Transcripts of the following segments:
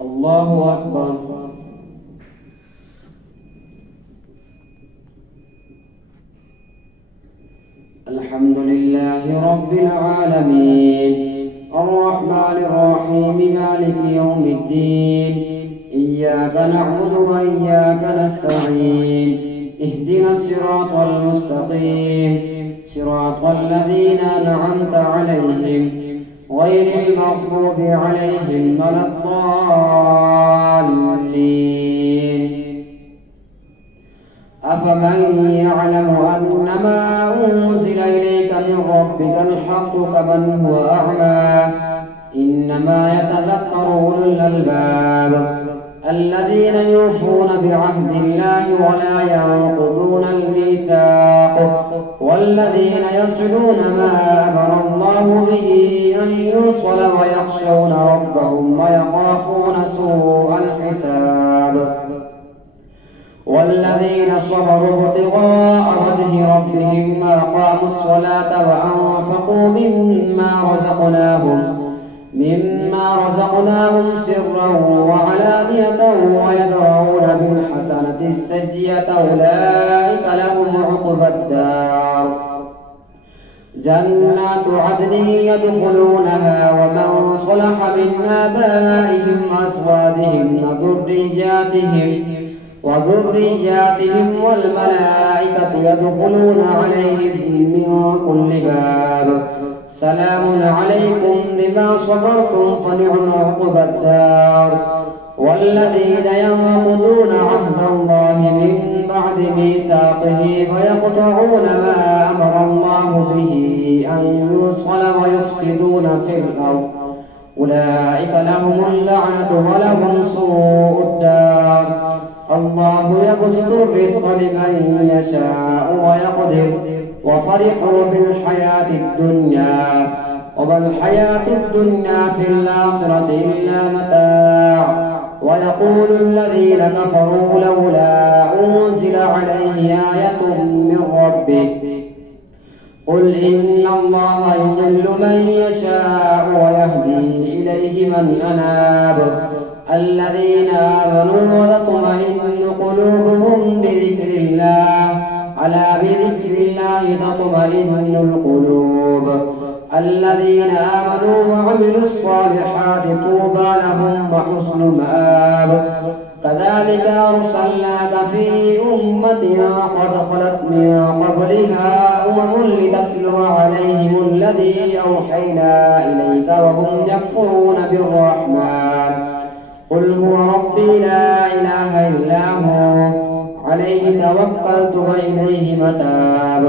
الله أكبر. الحمد لله رب العالمين الرحمن الرحيم مالك يوم الدين إياك نعبد وإياك نستعين اهدنا الصراط المستقيم صراط الذين أنعمت عليهم غير المغضوب عليهم ولا الضالين. أفمن يعلم أنما أنزل إليك من ربك الحق كمن هو أعمى إنما يتذكر أولو الألباب الذين يوفون بعهد الله ولا ينقضون الميثاق والذين يصلون ما أمر الله به أن يوصل ويخشون ربهم ويخافون سوء الحساب والذين صبروا ابتغاء وجه ربهم وأقاموا الصلاة وأنفقوا مما رزقناهم سرا وعلانية ويدرؤون بالحسنة السيئة أولئك لهم عقبى الدار جنات عدن يدخلونها ومن صلح من آبائهم وأزواجهم وذرياتهم والملائكة يدخلون عليهم من كل باب سلام عليكم بما صبرتم فنعم عقبى الدار. والذين ينقضون عهد الله من بعد ميثاقه ويقطعون ما أمر الله به أن يوصل ويفسدون في الأرض أولئك لهم اللعنة ولهم سوء الدار. الله يبسط الرزق لمن يشاء ويقدر وفرحوا بالحياة الدنيا وما الحياة الدنيا في الآخرة إلا متاع. ويقول الذين كفروا لولا أنزل عليه آية من ربه قل إن الله يضل من يشاء ويهدي إليه من أناب الذين آمنوا وتطمئن قلوبهم بذكر الله ألا بذكر الله تطمئن القلوب الذين آمنوا وعملوا الصالحات طوبى لهم وحسن مآب. كذلك أرسلناك في أمة قد خلت من قبلها أمم لتتلو عليهم الذي أوحينا إليك وهم يكفرون بالرحمن قل هو ربي لا إله إلا هو عليه توكلت وإليه متاب.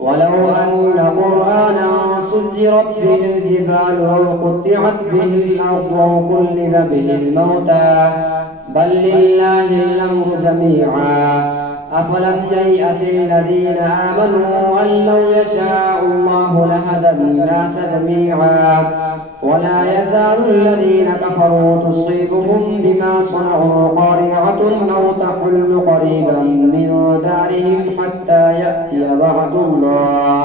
ولو أن قرآنا سجرت به الجبال أو قطعت به الأرض أو كلم به الموتى بل لله الأمر جميعا أفلم ييأس الذين آمنوا أن لو يشاء الله لهدى الناس جميعا ولا يزال الذين كفروا تصيبهم بما صنعوا قارعة أو تحل قريبا من دارهم حتى يأتي وعد الله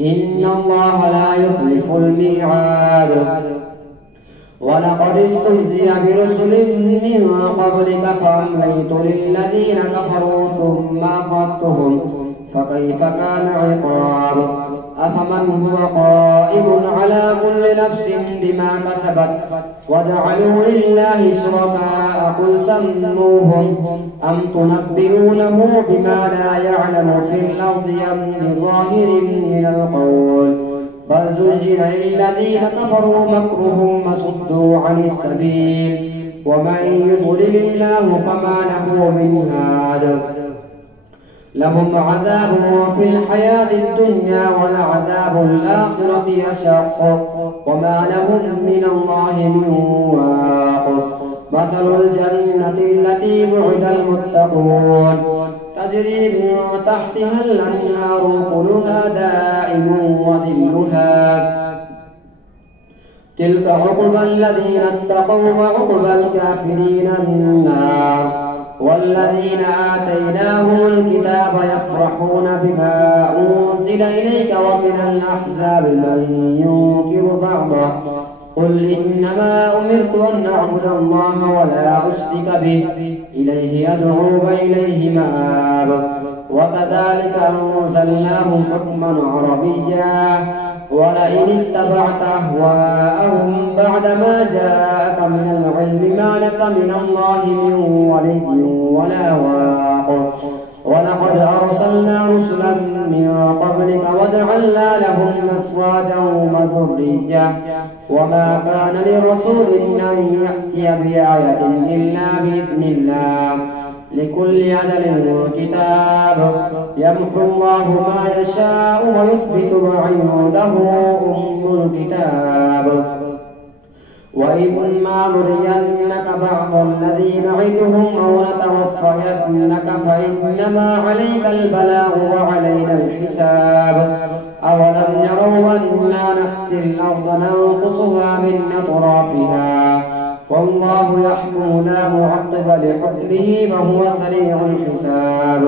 إن الله لا يخلف الميعاد. ولقد استهزئ برسل من قبلك فأمليت للذين كفروا ثم أخذتهم فكيف كان عقاب. أفمن هو قائم على كل نفس بما كسبت وجعلوا لله شركاء قل سموهم أم تنبئونه بما لا يعلم في الأرض أم بظاهر من القول بل زين للذين كفروا مكرهم وصدوا عن السبيل ومن يضلل الله فما له من هاد. لهم عذاب في الحياة الدنيا ولعذاب الآخرة أشق وما لهم من الله من واق. مثل الجنة التي وعد المتقون تجري من تحتها الأنهار كلها دائم وذلها تلك عقبى الذين اتقوا وعقبى الكافرين النار. والذين آتيناهم الكتاب يفرحون بما أنزل إليك ومن الأحزاب من ينكر بعضه قل إنما أمرت أن أعبد الله ولا أشرك به إليه أدعو وإليه مآب. وكذلك أنزلناه حكما عربيا ولئن اتبعت أهواءهم بعدما جاءك من العلم ما لك من الله من ولي ولا واق. ولقد أرسلنا رسلا من قبلك وجعلنا لهم أزواجا وذرية وما كان لرسول أن يأتي بآية إلا بإذن الله لكل أجل كتاب يمحو الله ما يشاء ويثبت وعنده أم الكتاب. وإما نرينك بعض الذي نعدهم أو نتوفينك فإنما عليك البلاغ وعلينا الحساب. أولم يروا أنا نأتي الأرض ننقصها من أطرافها والله يحكم لا معقب لحكمه وهو سريع الحساب.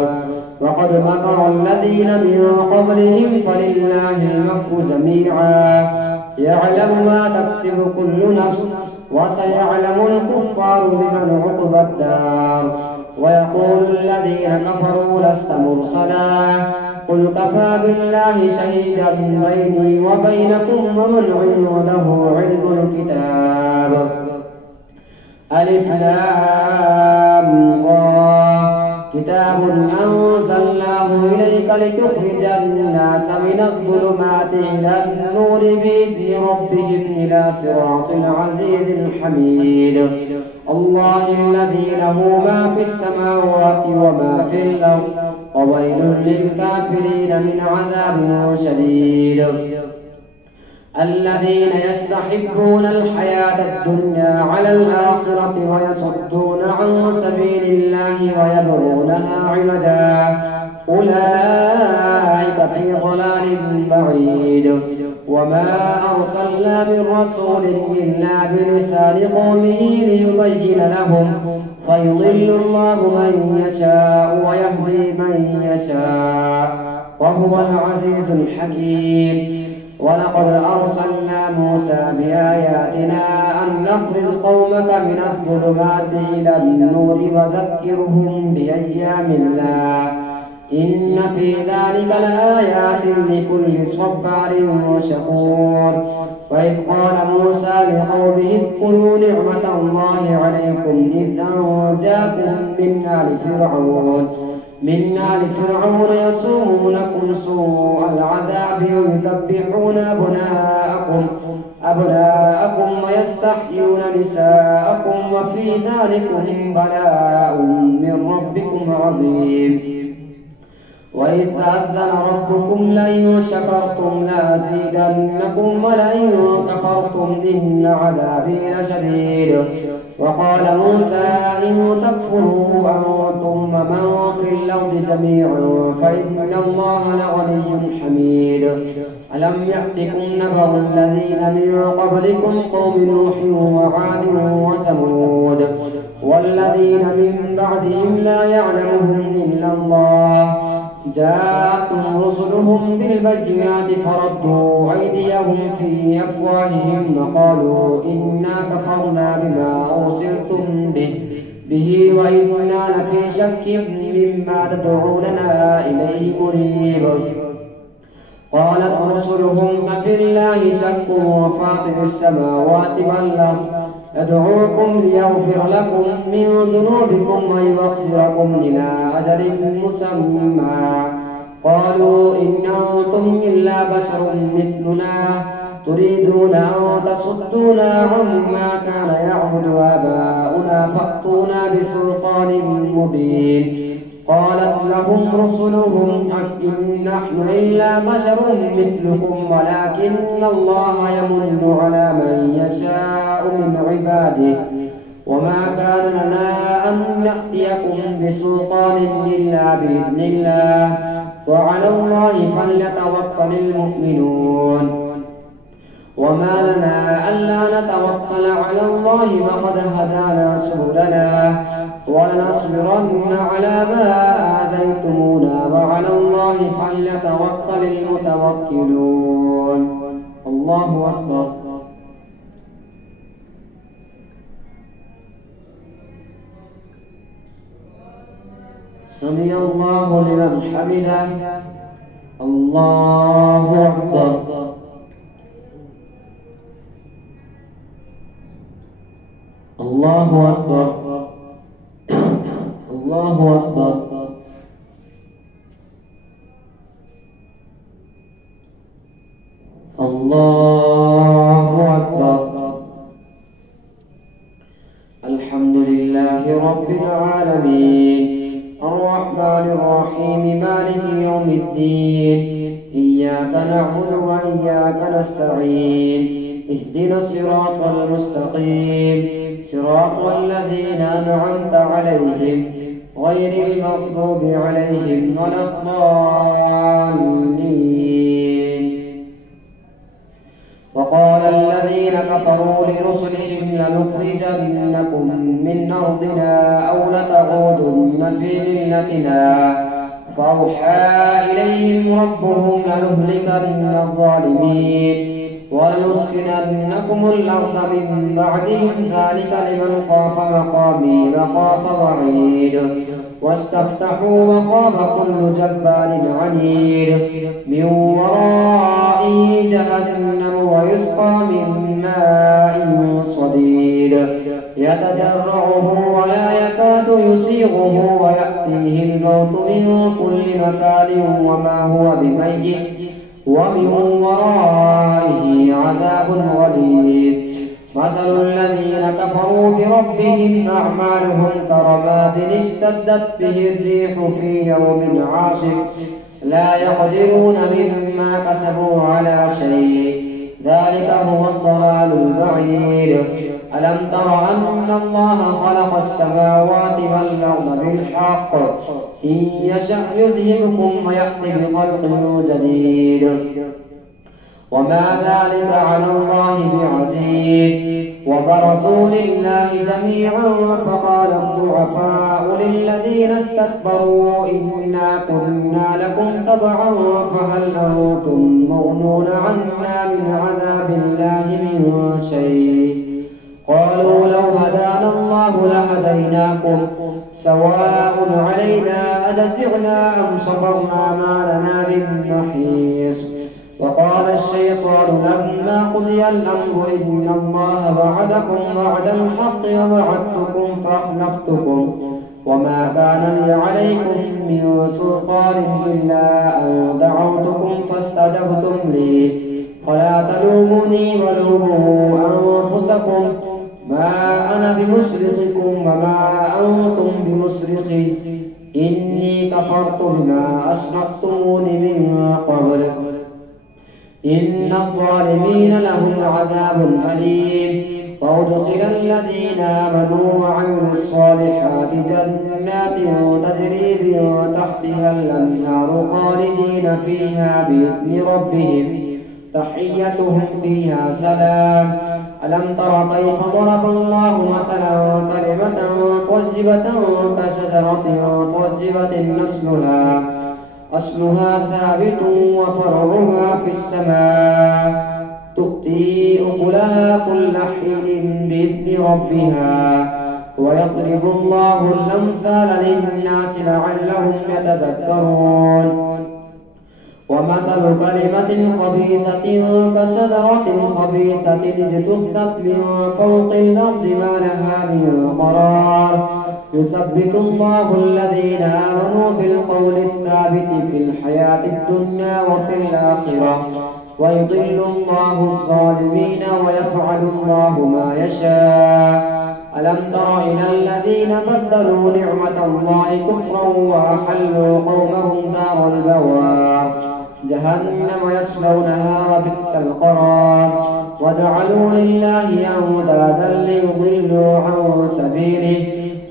وقد مكر الذين من قبلهم فلله المكر جميعا يعلم ما تكسب كل نفس وسيعلم الكفار بمن عقبى الدار. ويقول الذين كفروا لست مرسلا قل كفى بالله شهيدا بيني وبينكم ومن عنده علم الكتاب. ألف لام را كتاب أنزلناه إليك لتخرج الناس من الظلمات إلى النور بإذن ربهم إلى صراط العزيز الحميد. الله الذي له ما في السماوات وما في الأرض وويل للكافرين من عذاب شديد. الذين يستحبون الحياة الدنيا على الآخرة ويصدون عن سبيل الله ويبغونها عوجا أولئك في ضلال بعيد. وما أرسلنا من رسول إلا بلسان قومه ليبين لهم فيضل الله من يشاء ويهدي من يشاء وهو العزيز الحكيم. ولقد أرسلنا موسى بآياتنا أن نخرج قومك من الظلمات إلى النور وذكرهم بأيام الله إن في ذلك لآيات لكل صبار شكور. وإذ قال موسى لقومه اذكروا نعمة الله عليكم إذ أنجاكم من آل فرعون يسومونكم سوء العذاب يذبحون أبناءكم ويستحيون نساءكم وفي ذلكم بلاء من ربكم عظيم. وإذ تأذن ربكم لئن شكرتم لأزيدنكم ولئن كفرتم إن عذابي لشديد. وقال موسى إن تكفروا أنتم ومن في الأرض جميعا فإن الله لغني حميد. ألم يأتكم نبأ الذين من قبلكم قوم نوح وعاد وثمود والذين من بعدهم لا يعلمهم إلا الله جاءتهم رسلهم بالبينات فردوا أيديهم في أفواههم وقالوا إنا كفرنا بما أرسلتم به وإنا لفي شك مما تدعوننا إليه مريب. قالت رسلهم أفي الله شك وفاطر السماوات والأرض أدعوكم ليغفر لكم من ذنوبكم ويوفركم إلى أجل مسمى. قالوا إن أنتم إلا بشر مثلنا تريدون أن تصدونا عما كان يعبد آباؤنا فأتونا بسلطان مبين. قالت لهم رسلهم إن نحن إلا بشر مثلكم ولكن الله يمن على من يشاء من عباده وما كان لنا أن نأتيكم بسلطان إلا بإذن الله وعلى الله فليتوكل المؤمنون. وما لنا ألا نتوكل على الله وقد هدانا سبلنا ولنصبرن على ما آذيتمونا وعلى الله فليتوكل المتوكلون. الله أكبر. سمع الله لمن حمده. الله أكبر. الله أكبر. الله أكبر. الله أكبر. الحمد لله رب العالمين الرحمن الرحيم مالك يوم الدين إياك نعبد وإياك نستعين اهدنا الصراط المستقيم صراط الذين أنعمت عليهم غير المغضوب عليهم ولا الضالين. وقال الذين كفروا لرسلهم لنخرجنكم من أرضنا أو لتعودن في ملتنا فأوحى إليهم ربهم لنهلكن الظالمين ولنسكننكم الأرض من بعدهم ذلك لمن خاف مقامي وخاف وعيد واستفتحوا وخاب كل جبار عنيد من ورائه جهنم ويسقى من ماء صديد يتجرعه ولا يكاد يسيغه ويأتيه الموت من كل مكان وما هو بميت ومن ورائه عذاب غليظ. مثل الذين كفروا بربهم أعمالهم كرماد اشتدت به الريح في يوم عاصف لا يقدرون مما كسبوا على شيء ذلك هو الضلال البعيد. ألم تر أن الله خلق السماوات والأرض بالحق إن يشأ يذهبكم ويأتي بخلق جديد وما ذلك على الله بعزيز. وبرزوا لله جميعا فقال الضعفاء للذين استكبروا إنا كنا لكم تبعا فهل أنتم مغنون عنا من عذاب الله من شيء قالوا لو هدانا الله لهديناكم سواء علينا أجزعنا أم صبرنا ما لنا من محيص. وقال الشيطان لما قضي الأمر إن الله وعدكم وعد الحق ووعدتكم فأخلفتكم وما كان لي عليكم من سلطان إلا أن دعوتكم فاستجبتم لي فلا تلوموني ولوموا أنفسكم ما أنا بمصرخكم وما أنتم بمصرخي إني كفرت بما أشركتمون من قبل إن الظالمين لهم عذاب أليم. وأدخل الذين آمنوا وعملوا الصالحات جنات تجري من تحتها الأنهار خالدين فيها بإذن ربهم تحيتهم فيها سلام. ألم تر كيف ضرب الله مثلا كلمة طيبة كشجرة طيبة أصلها ثابت وفرعها في السماء تؤتي أكلها كل حين بإذن ربها ويضرب الله الأمثال للناس لعلهم يتذكرون. ومثل كلمة خبيثة كشجرة خبيثة اجتثت من فوق الأرض ما لها من قرار يثبت الله الذين آمنوا بالقول الثابت في الحياة الدنيا وفي الآخرة ويضل الله الظالمين ويفعل الله ما يشاء. ألم تر إلى الذين بدلوا نعمة الله كفرا وأحلوا قومهم دار البوار جهنم يصلونها وبئس القرار وجعلوا لله أندادا ليضلوا عن سبيله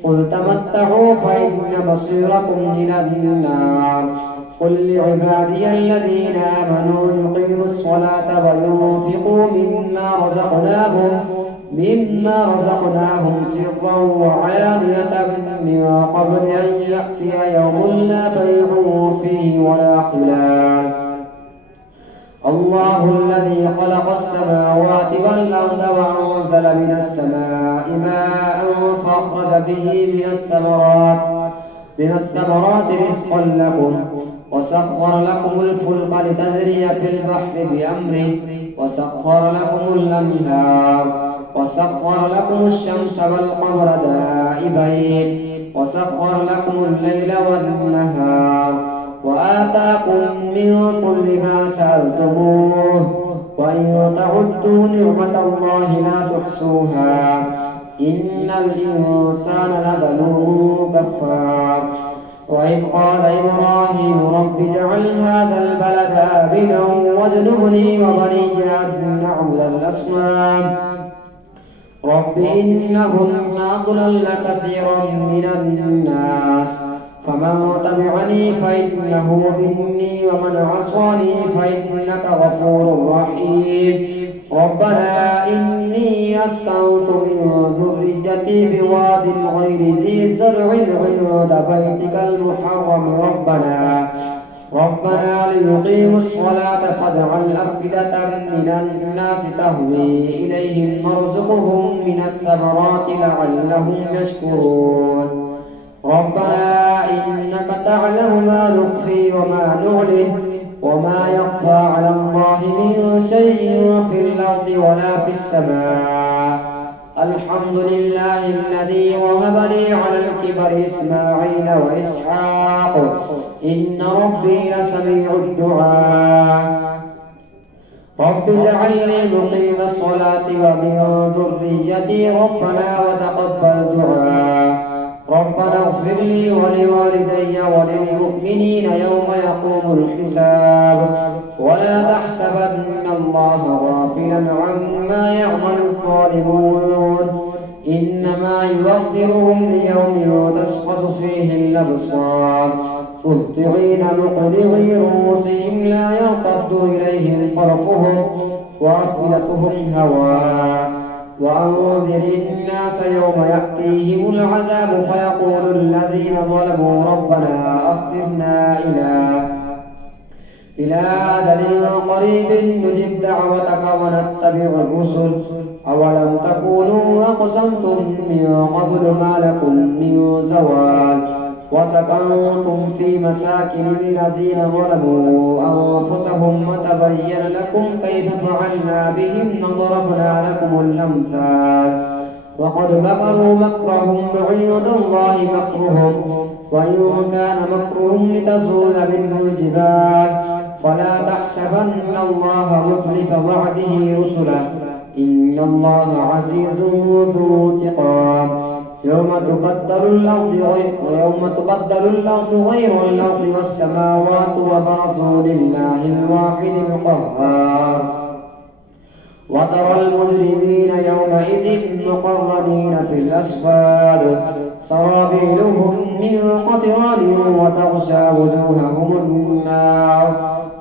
قل تمتعوا فإن مصيركم إلى النار. قل لعبادي الذين آمنوا يقيموا الصلاة وينفقوا مما رزقناهم سرا وعلانية من قبل أن يأتي يوم لا بيع فيه ولا خلال. الله الذي خلق السماوات والأرض وأنزل من السماء ماء فأخرج به من من الثمرات رزقا لكم وسخر لكم الفلك لتجري في البحر بأمره وسخر لكم الأنهار وسخر لكم الشمس والقمر دائبين وسخر لكم الليل والنهار وآتاكم من كل ما سألتموه وإن تعدوا نعمة الله لا تحصوها إن الإنسان لظلوم كفار. وإذ قال إبراهيم رب اجعل هذا البلد آمنا واجنبني وبني أن نعبد الأصنام رب إنهن أضللن كثيرا من الناس فمن تبعني فإنه مني ومن عصاني فإنك غفور رحيم. ربنا إني أسكنت من ذريتي بواد غير ذي زرع عند بيتك المحرم ربنا ليقيموا الصلاة فاجعل أفئدة من الناس تهوي إليهم وارزقهم من الثمرات لعلهم يشكرون. ربنا إنك تعلم ما نخفي وما نعلن وما يخفى على الله من شيء في الأرض ولا في السماء. الحمد لله الذي وهب لي على الكبر إسماعيل وإسحاق إن ربي لسميع الدعاء. رب اجعلني مقيم الصلاة ومن ذريتي ربنا وتقبل دعاء. ربنا اغفر لي ولوالدي وللمؤمنين يوم يقوم الحساب. ولا تحسبن الله غافلا عما يعمل الظالمون إنما يؤخرهم ليوم تشخص فيه الأبصار مهطعين مقنعي رؤوسهم لا يرتد إليهم طرفهم وأفئدتهم هواء. وأنذر الناس يوم يأتيهم العذاب فيقول الذين ظلموا ربنا أخرنا إلى أجل قريب نجب دعوتك ونتبع الرسل أولم تكونوا أقسمتم من قبل ما لكم من زوال وسكنتم في مساكن الذين ظلموا أنفسهم وتبين لكم كيف فعلنا بهم وضربنا لكم الأمثال وقد مكروا مكرهم وعند الله مكرهم وإن كان مكرهم لتزول منه الجبال فلا تحسبن الله مخلف وعده رسله إن الله عزيز ذو انتقام. يوم تبدل الأرض غير الأرض والسماوات وبرزوا لله الواحد القهار. وترى المجرمين يومئذ مقرنين في الأصفاد سرابيلهم من قطران وتغشى وجوههم النار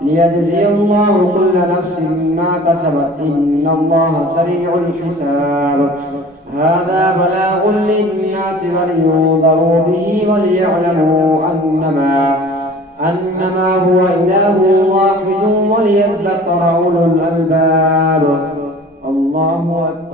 ليجزي الله كل نفس ما كسبت إن الله سريع الحساب. هذا بلاغ للناس ولينذروا به وليعلموا أنما هو إله واحد وليذكر أولو الألباب. الله أكبر.